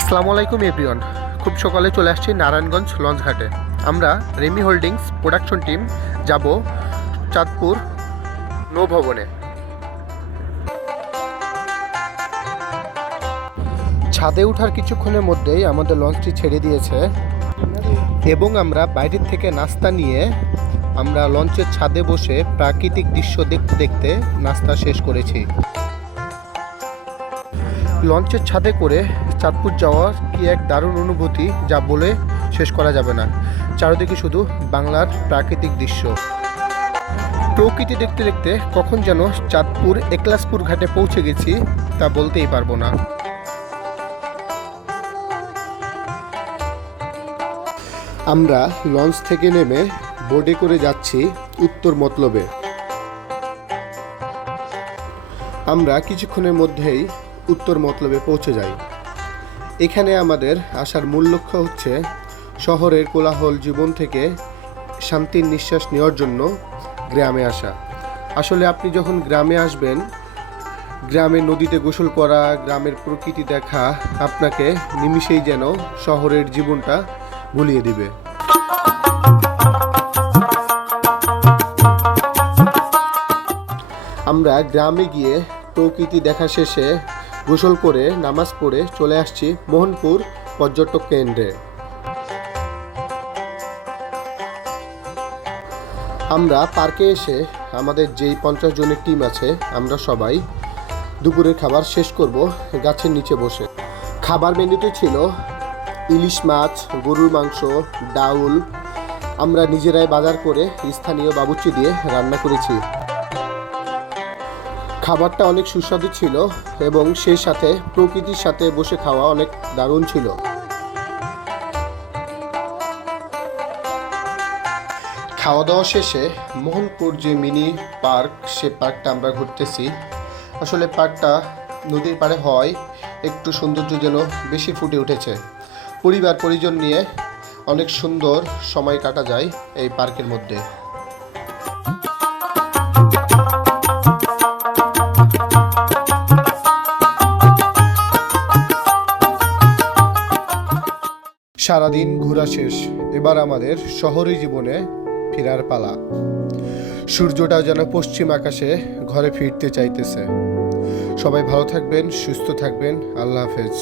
আসসালামু আলাইকুম এভরিওয়ান। খুব সকালে চলে আসছি নারায়ণগঞ্জ লঞ্চ ঘাটে। আমরা রেমি হোল্ডিংস প্রোডাকশন টিম যাব চাঁদপুর নৌভবনে। ছাদে ওঠার কিছুক্ষণের মধ্যেই আমাদের লঞ্চটি ছেড়ে দিয়েছে এবং আমরা বাইরের থেকে নাস্তা নিয়ে আমরা লঞ্চের ছাদে বসে প্রাকৃতিক দৃশ্য দেখতে দেখতে নাস্তা শেষ করেছি। লঞ্চের ছাদে করে চাঁদপুর যাওয়ার কি এক দারুণ অনুভূতি, যা বলে শেষ করা যাবে না। চারিদিকে শুধু বাংলার প্রাকৃতিক দৃশ্য। প্রকৃতি দেখতে দেখতে কখন যেন চাঁদপুর একলাসপুর ঘাটে পৌঁছে গেছি তা বলতেই পারবো না। আমরা লঞ্চ থেকে নেমে বোটে করে যাচ্ছি উত্তর মতলবে। আমরা কিছুক্ষণের মধ্যেই উত্তর মতলবে পৌঁছে যাই। এখানে আমাদের আসার মূল লক্ষ্য হচ্ছে শহরের কোলাহল জীবন থেকে শান্তির নিঃশ্বাস নেওয়ার জন্য গ্রামে আসা। আসলে আপনি যখন গ্রামে আসবেন, গ্রামের নদীতে গোসল করা, গ্রামের প্রকৃতি দেখা আপনাকে নিমিষেই যেন শহরের জীবনটা ভুলিয়ে দিবে। আমরা গ্রামে গিয়ে প্রকৃতি দেখা শেষে গোসল করে নামাজ পড়ে চলে আসছি মোহনপুর পর্যটক কেন্দ্রে। আমরা পার্কে এসে আমাদের যেই 50 জনের টিম আছে আমরা সবাই দুপুরের খাবার শেষ করব গাছের নিচে বসে। খাবার মেনুতে ছিল ইলিশ মাছ, গরুর মাংস, ডাউল। আমরা নিজেরাই বাজার করে স্থানীয় বাবুর্চি দিয়ে রান্না করেছি। খাবারটা অনেক সুস্বাদু ছিল এবং সেই সাথে প্রকৃতির সাথে বসে খাওয়া অনেক দারুণ ছিল। খাওয়া দাওয়া শেষে মোহনপুর যে মিনি পার্ক, সে পার্কটা আমরা ঘুরতেছি। আসলে পার্কটা নদীর পাড়ে হয় একটু সৌন্দর্য যেন বেশি ফুটে উঠেছে। পরিবার পরিজন নিয়ে অনেক সুন্দর সময় কাটা যায় এই পার্কের মধ্যে। সারাদিন ঘোরা শেষ, এবার আমাদের শহরে জীবনে ফেরার পালা। সূর্যটা যেন পশ্চিম আকাশে ঘরে ফিরতে চাইতেছে। সবাই ভালো থাকবেন, সুস্থ থাকবেন। আল্লাহ হাফেজ।